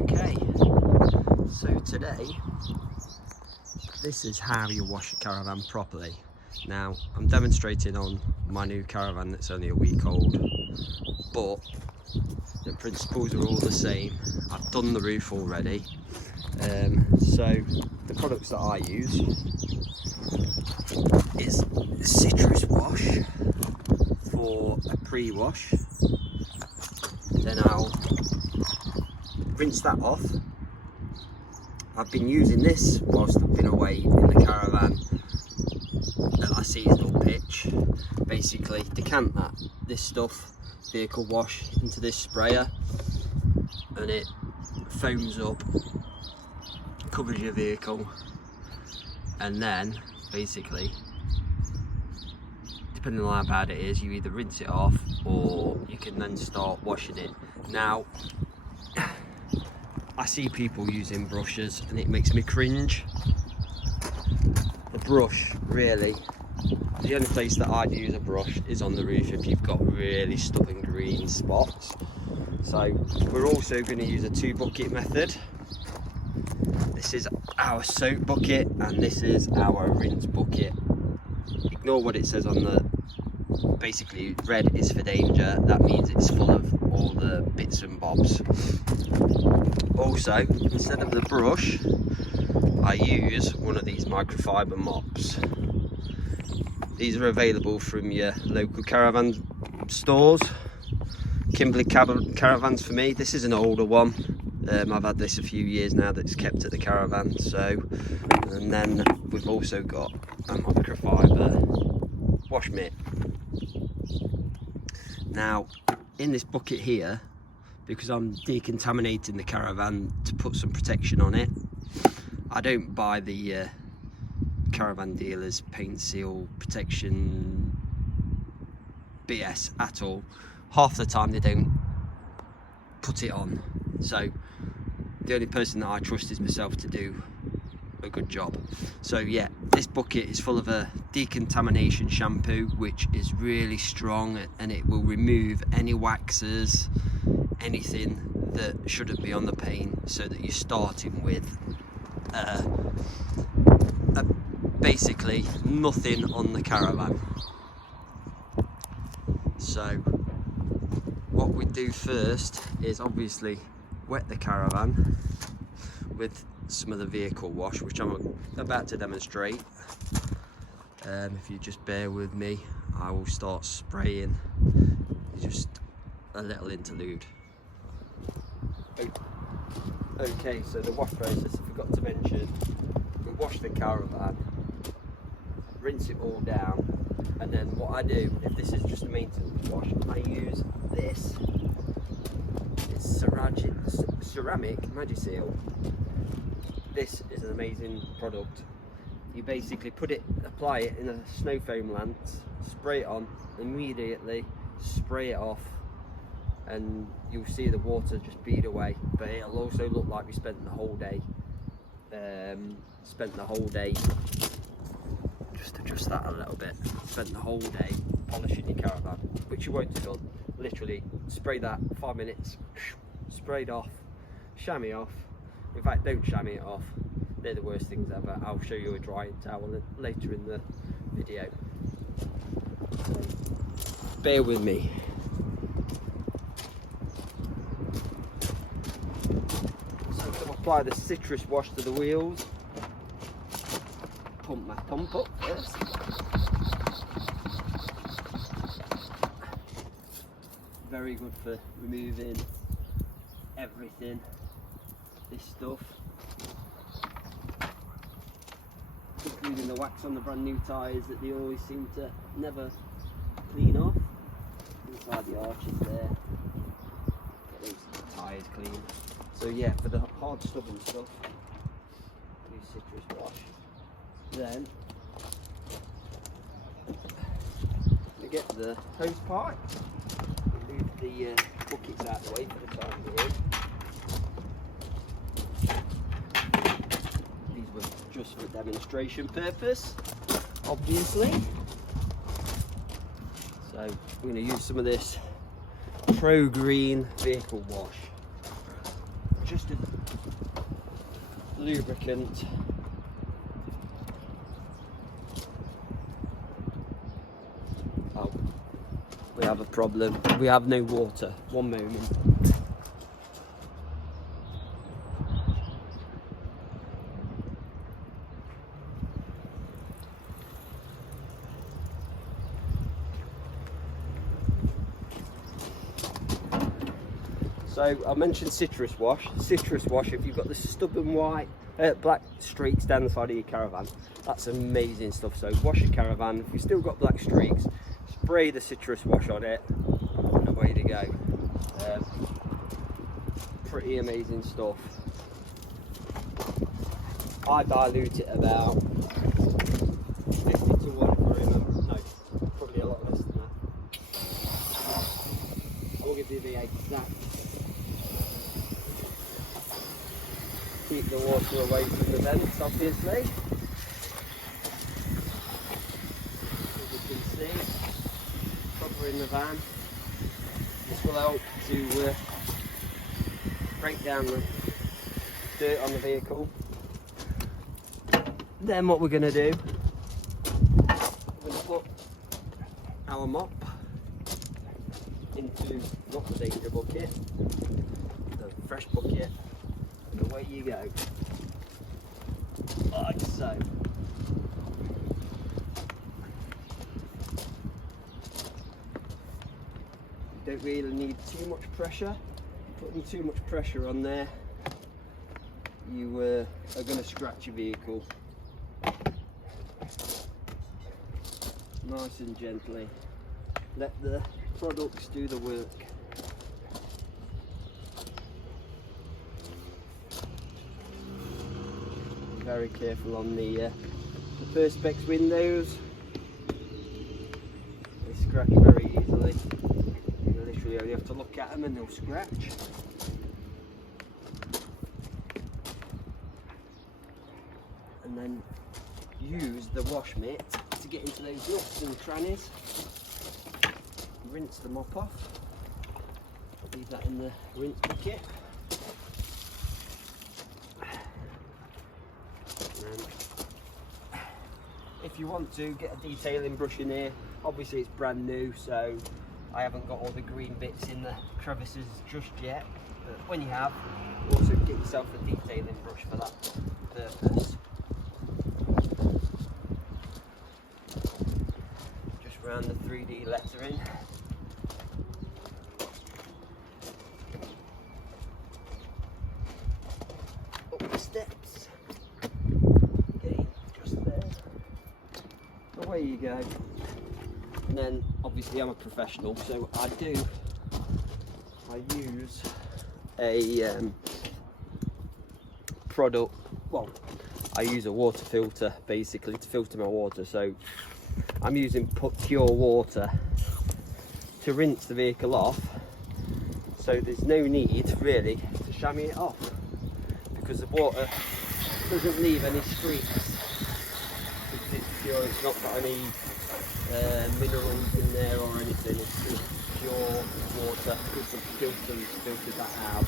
Okay, so today, this is how you wash a Caravan properly. Now, I'm demonstrating on my new Caravan that's only a week old, but the principles are all the same. I've done the roof already. So the products that I use is citrus wash for a pre-wash. Then I'll rinse that off. I've been using this whilst I've been away in the Caravan at our seasonal pitch. Basically decant this stuff, vehicle wash, into this sprayer, and it foams up, covers your vehicle, and then basically, depending on how bad it is, you either rinse it off or you can then start washing it. Now, I see people using brushes and it makes me cringe. The brush, really, the only place that I'd use a brush is on the roof if you've got really stubborn green spots. So we're also going to use a 2-bucket method. This is our soap bucket and this is our rinse bucket. Ignore what it says on the, basically red is for danger. That means it's full of all the bits and bobs. Also, instead of the brush, I use one of these microfiber mops. These are available from your local Caravan stores. Kimberley Caravans for me. This is an older one. I've had this a few years now that's kept at the Caravan. So, and then we've also got a microfiber wash mitt. Now, in this bucket here, because I'm decontaminating the Caravan to put some protection on it, I don't buy the Caravan dealers paint seal protection BS at all. Half the time they don't put it on, so the only person that I trust is myself to do a good job. So yeah, this bucket is full of a decontamination shampoo which is really strong and it will remove any waxes, anything that shouldn't be on the paint, so that you're starting with basically nothing on the Caravan. So what we do first is obviously wet the Caravan with some of the vehicle wash, which I'm about to demonstrate. If you just bear with me, I will start spraying. Just a little interlude. Okay, so the wash process, I forgot to mention, we wash the Caravan, rinse it all down, and then what I do, if this is just a maintenance wash, I use this. It's ceramic Magiseal. This is an amazing product. You basically apply it in a snow foam lance, spray it on, immediately spray it off, and you'll see the water just bead away. But it'll also look like we spent the whole day. Just adjust that a little bit. Spent the whole day polishing your Caravan, which you won't have done. Literally, spray that 5 minutes, sprayed off, chamois off. In fact, don't chamois it off. They're the worst things ever. I'll show you a drying towel later in the video. So, bear with me. So I'm going to apply the citrus wash to the wheels. Pump my pump up first. Very good for removing everything, this stuff, including the wax on the brand new tyres that they always seem to never clean off. Inside the arches there, get those tyres clean. So yeah, for the hard stubborn stuff, use citrus wash. Then we get the hose pipe. Move the buckets out of the way for the time being. These were just for demonstration purpose, obviously. So I'm going to use some of this Pro Green vehicle wash. Just a lubricant. Oh, we have a problem. We have no water. One moment. So I mentioned citrus wash. Citrus wash, if you've got the stubborn black streaks down the side of your Caravan, that's amazing stuff. So wash your Caravan. If you've still got black streaks, spray the citrus wash on it, and away to go. Pretty amazing stuff. I dilute it about 50 to 1, if I remember. No, probably a lot less than that. I'll give you the exact. Keep the water away from the vents, obviously. As you can see, covering the van. This will help to break down the dirt on the vehicle. Then what we're going to do, we're going to put our mop into not the danger bucket, the fresh bucket. And away you go, like so. You don't really need too much pressure. Putting too much pressure on there, you are going to scratch your vehicle. Nice and gently. Let the products do the work. Very careful on the Perspex windows. They scratch very easily. You literally only have to look at them and they'll scratch. And then use the wash mitt to get into those nooks and crannies. Rinse the mop off. Leave that in the rinse bucket. If you want to, get a detailing brush in here. Obviously it's brand new, so I haven't got all the green bits in the crevices just yet, but when you have, also get yourself a detailing brush for that purpose. Just round the 3D lettering. Up the steps. Away you go. And then obviously I'm a professional, so I use a product, well, I use a water filter basically to filter my water. So I'm using pure water to rinse the vehicle off, so there's no need really to chamois it off, because the water doesn't leave any streaks. It's pure, it's not got any minerals in there or anything, it's just pure water, because the filtered that out.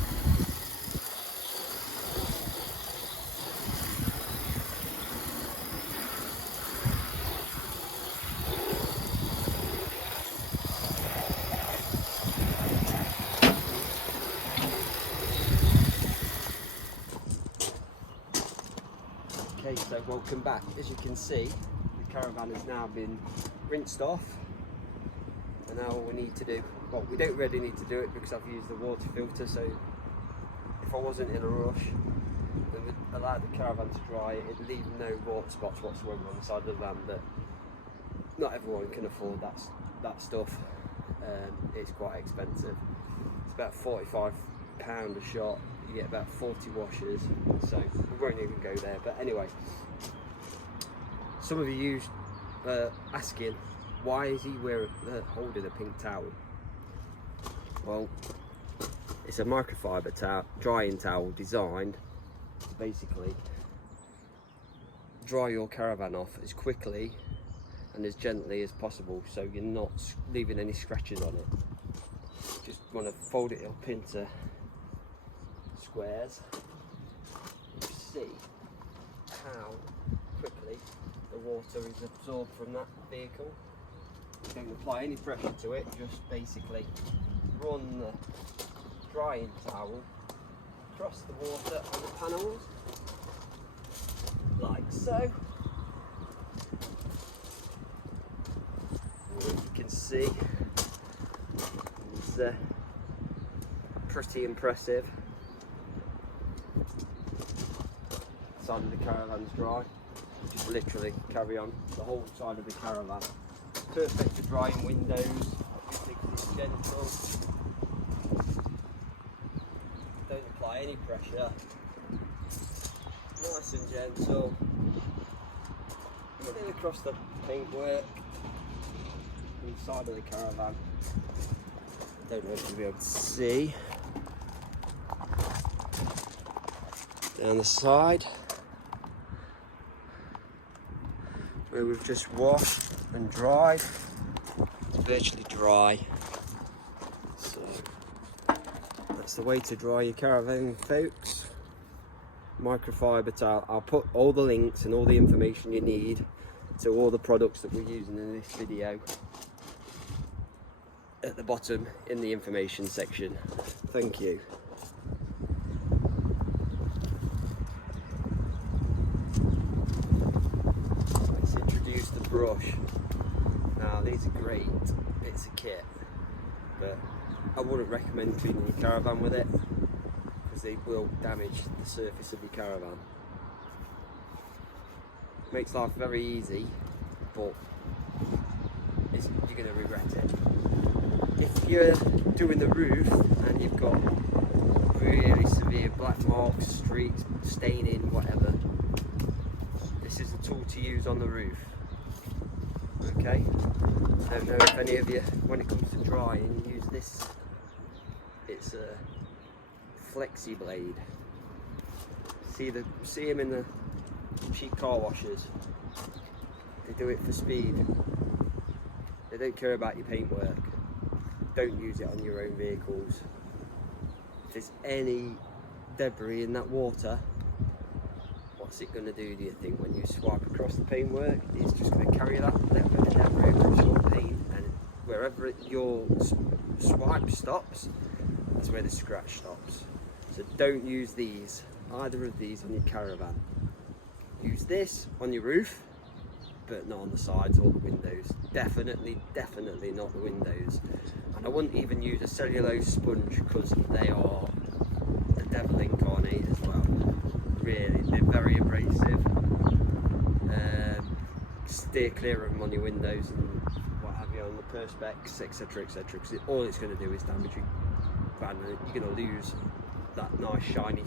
Okay, so welcome back. As you can see, the Caravan has now been rinsed off, and now all we need to do, well, we don't really need to do it because I've used the water filter, so if I wasn't in a rush, it would allow the Caravan to dry. It'd leave no water spots whatsoever on the side of the van, but not everyone can afford that stuff. It's quite expensive. It's about £45 a shot. You get about 40 washers, so we won't even go there. But anyway, some of you asking, why is he holding a pink towel? Well, it's a microfiber towel, drying towel designed to basically dry your Caravan off as quickly and as gently as possible, so you're not leaving any scratches on it. Just want to fold it up into squares. You see how quickly the water is absorbed from that vehicle. You don't apply any pressure to it, just basically run the drying towel across the water on the panels, like so. And you can see it's pretty impressive. Side of the Caravan's dry. Just literally carry on the whole side of the Caravan. Perfect for drying windows, obviously because it's gentle. Don't apply any pressure. Nice and gentle. Run it across the paintwork inside of the Caravan. Don't know if you'll be able to see. Down the side, where we've just washed and dried. It's virtually dry. So that's the way to dry your Caravan, folks. Microfiber towel. I'll put all the links and all the information you need to all the products that we're using in this video at the bottom in the information section. Thank you. Let's introduce the brush. Now these are great bits of kit, but I wouldn't recommend cleaning your Caravan with it because they will damage the surface of your Caravan. Makes life very easy, but you're going to regret it. If you're doing the roof and you've got really severe black marks, streaks, staining, whatever, this is a tool to use on the roof. Okay? I don't know if any of you, when it comes to drying, use this. It's a flexi blade. See them in the cheap car washers. They do it for speed. They don't care about your paintwork. Don't use it on your own vehicles. If there's any debris in that water, what's it going to do you think when you swipe across the paintwork? It's just going to carry that little bit of debris across your paint, and wherever your swipe stops, that's where the scratch stops. So don't use either of these on your Caravan. Use this on your roof, but not on the sides or the windows. Definitely not the windows. And I wouldn't even use a cellulose sponge because they are the devil incarnate as well. Really, they're very abrasive. Steer clear of them on your windows and what have you, on the perspex, etc, because all it's going to do is damage your van, and you're going to lose that nice shiny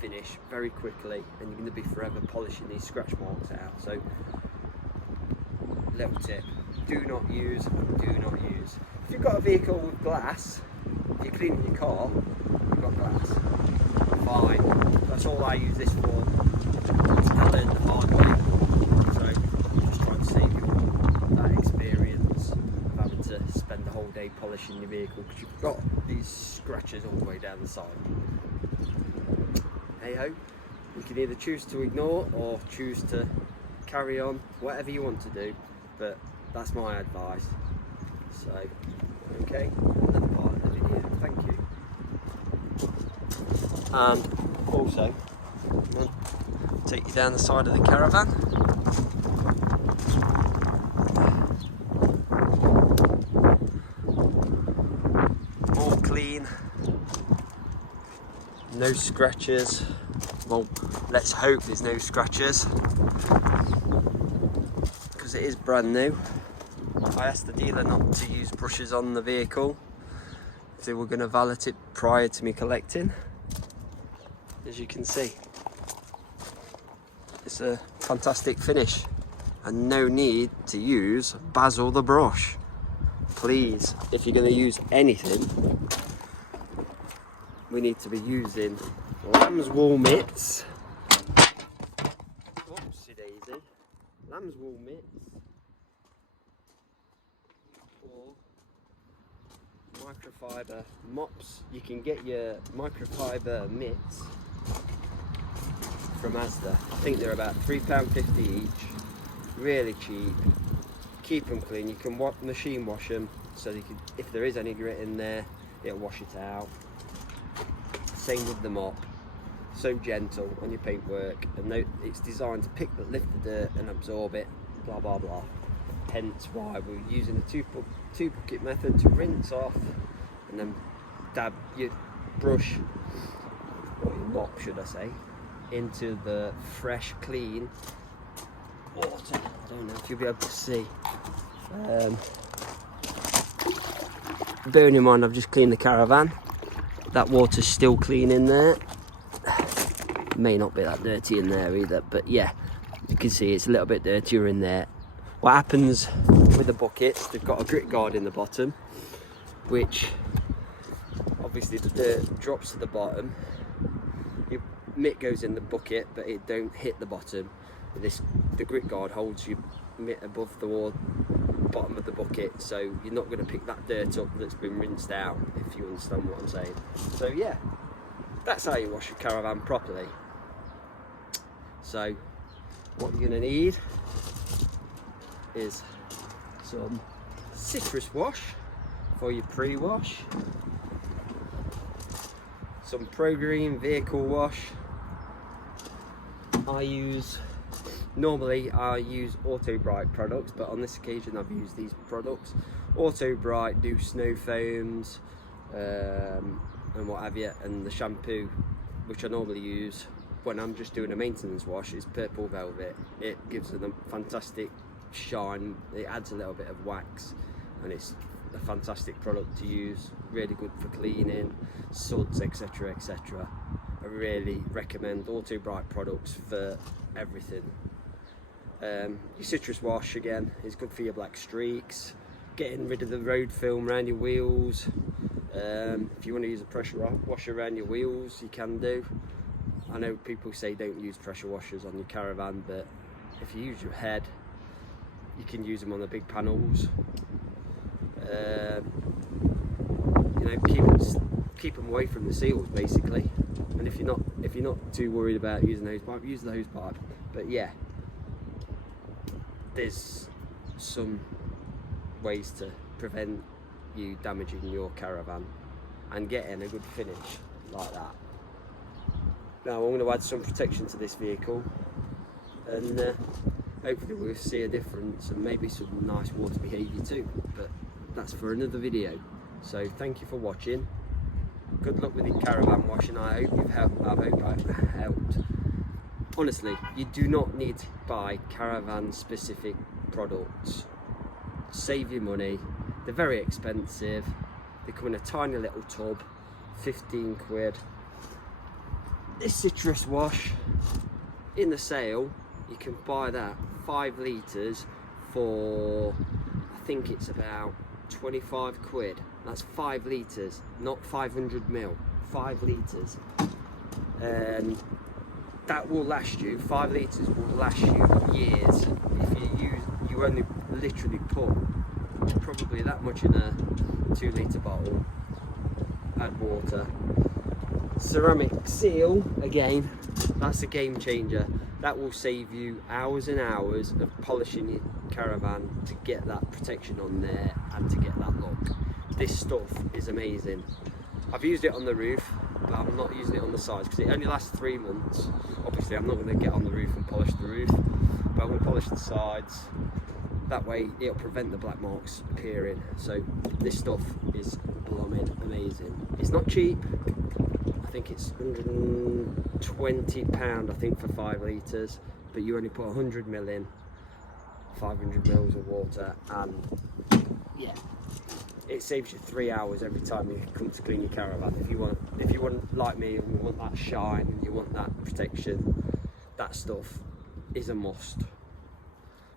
finish very quickly, and you're going to be forever polishing these scratch marks out. So little tip, do not use. If you've got a vehicle with glass, if you're cleaning your car, you've got glass, fine. That's all I use this for. I learned the hard way, so I'm just trying to save you that experience of having to spend the whole day polishing your vehicle because you've got these scratches all the way down the side. Hey ho, you can either choose to ignore or choose to carry on, whatever you want to do, but that's my advice. So, okay, another part of the video, thank you. Also, I'll take you down the side of the Caravan. All clean, no scratches. Well, let's hope there's no scratches because it is brand new. I asked the dealer not to use brushes on the vehicle if they were going to valet it prior to me collecting. As you can see, it's a fantastic finish and no need to use Basil the brush. Please, if you're going to use anything, we need to be using lamb's wool mitts. Oopsie daisy. Lamb's wool mitts. Or microfiber mops. You can get your microfiber mitts from Asda. I think they're about £3.50 each. Really cheap. Keep them clean. You can machine wash them, so you can, if there is any grit in there, it'll wash it out. Same with the mop. So gentle on your paintwork, and it's designed to lift the dirt and absorb it. Blah blah blah. Hence why we're using a two bucket method to rinse off, and then dab your brush, or your mop should I say, into the fresh, clean water. I don't know if you'll be able to see. Bearing in mind I've just cleaned the Caravan. That water's still clean in there. May not be that dirty in there either, but yeah, you can see it's a little bit dirtier in there. What happens with the buckets, they've got a grit guard in the bottom, which obviously the dirt drops to the bottom. Your mitt goes in the bucket, but it don't hit the bottom. The grit guard holds your mitt above the bottom of the bucket, so you're not going to pick that dirt up that's been rinsed out, if you understand what I'm saying. So yeah, that's how you wash your Caravan properly. So what you're going to need is some citrus wash for your pre-wash, some Pro Green vehicle wash. Normally I use Auto Bright products, but on this occasion I've used these products. Auto Bright do snow foams and what have you, and the shampoo which I normally use when I'm just doing a maintenance wash is Purple Velvet. It gives it a fantastic shine, it adds a little bit of wax, and it's a fantastic product to use. Really good for cleaning, suds, etc, etc. I really recommend Auto Bright products for everything. Your citrus wash again is good for your black streaks, getting rid of the road film around your wheels. If you want to use a pressure washer around your wheels, you can do. I know people say don't use pressure washers on your Caravan, but if you use your head, you can use them on the big panels. You know, keep them away from the seals basically. And if you're not too worried about using the hose pipe, use the hose pipe. But yeah, there's some ways to prevent you damaging your Caravan and getting a good finish like that. Now I'm going to add some protection to this vehicle, and hopefully we'll see a difference and maybe some nice water behaviour too, but that's for another video. So thank you for watching. Good luck with your Caravan washing. I hope I've helped. Honestly, you do not need to buy Caravan specific products. Save your money. They're very expensive. They come in a tiny little tub, 15 quid. This citrus wash in the sale, you can buy that 5 litres for, I think it's about 25 quid. That's 5 litres, not 500 ml, 5 litres. And that will last you, 5 litres will last you years. If you only literally put probably that much in a 2 litre bottle, add water. Ceramic seal, again, that's a game changer. That will save you hours and hours of polishing your Caravan to get that protection on there and to get that look. This stuff is amazing. I've used it on the roof, but I'm not using it on the sides because it only lasts 3 months. Obviously I'm not going to get on the roof and polish the roof, but I'm going to polish the sides. That way it'll prevent the black marks appearing. So this stuff is blooming amazing. It's not cheap. I think it's £120 I think for 5 litres, but you only put 100 ml in, 500 mils of water, and yeah, it saves you 3 hours every time you come to clean your Caravan. If you want like me and you want that shine and you want that protection, that stuff is a must.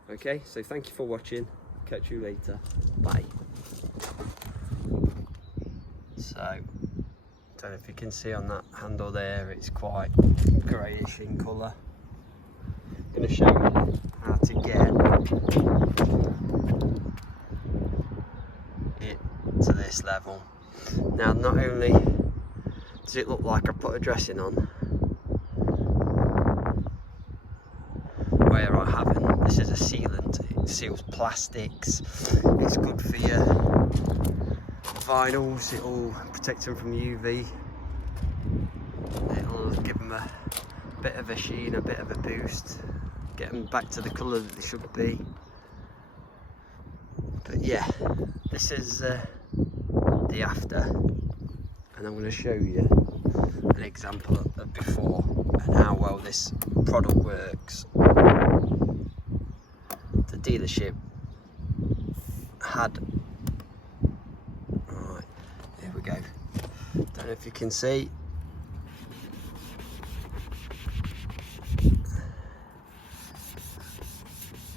Okay, so thank you for watching. Catch you later. Bye. So, don't know if you can see on that handle there, it's quite greyish in colour. I'm going to show you how to get it to this level. Now, not only does it look like I put a dressing on, where I haven't. This is a sealant, it seals plastics, it's good for your vinyls, it'll protect them from UV, it'll give them a bit of a sheen, a bit of a boost, get them back to the colour that they should be. But yeah, this is the after, and I'm going to show you an example of before and how well this product works. The dealership had, right, here we go, don't know if you can see,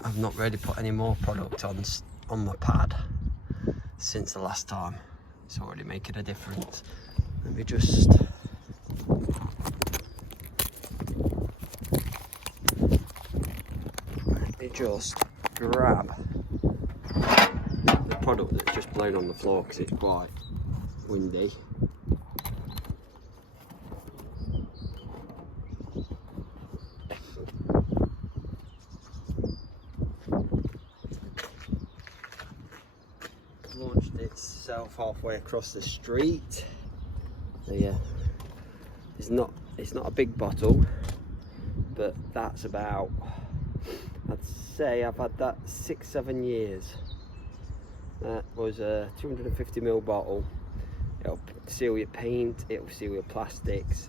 I've not really put any more product on my pad since the last time. It's already making a difference. Let me just grab the product that's just blown on the floor because it's quite windy. Launched itself halfway across the street. So yeah, it's not a big bottle, but that's about, I'd say I've had that 6-7 years. That was a 250ml bottle. It'll seal your paint, it'll seal your plastics.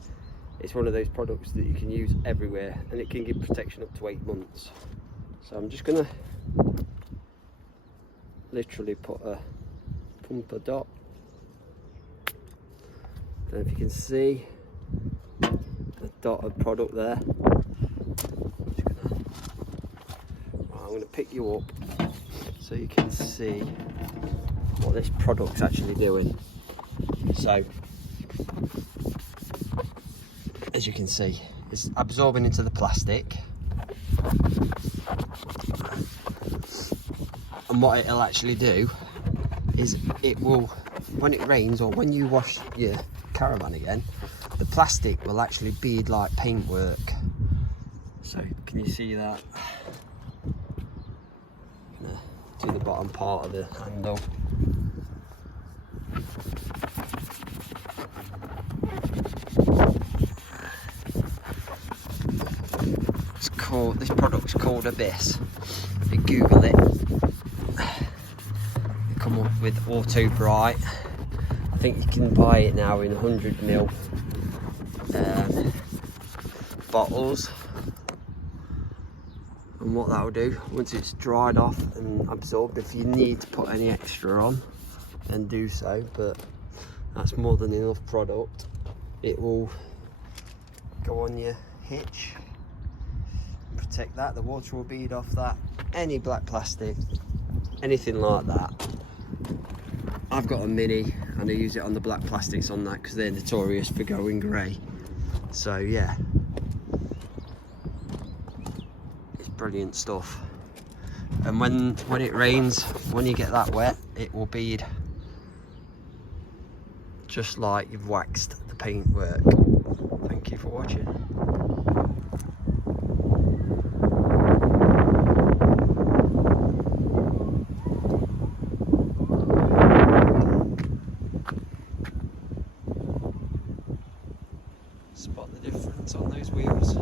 It's one of those products that you can use everywhere, and it can give protection up to 8 months. So I'm just gonna literally put a pumper dot. Don't know if you can see the dot of product there. I'm going to pick you up so you can see what this product's actually doing. So, as you can see, it's absorbing into the plastic, and what it'll actually do is it will, when it rains or when you wash your Caravan again, the plastic will actually bead like paintwork. So can you see that? I'm gonna do the bottom part of the handle. It's called, this product's called Abyss. If you Google it, you come up with Auto Bright. I think you can buy it now in 100ml bottles, and what that will do, once it's dried off and absorbed, if you need to put any extra on, then do so, but that's more than enough product. It will go on your hitch, protect that, the water will bead off that, any black plastic, anything like that. I've got a Mini and I use it on the black plastics on that because they're notorious for going grey. So yeah, it's brilliant stuff. And when it rains, when you get that wet, it will bead just like you've waxed the paintwork. Thank you for watching. Spot the difference on those wheels.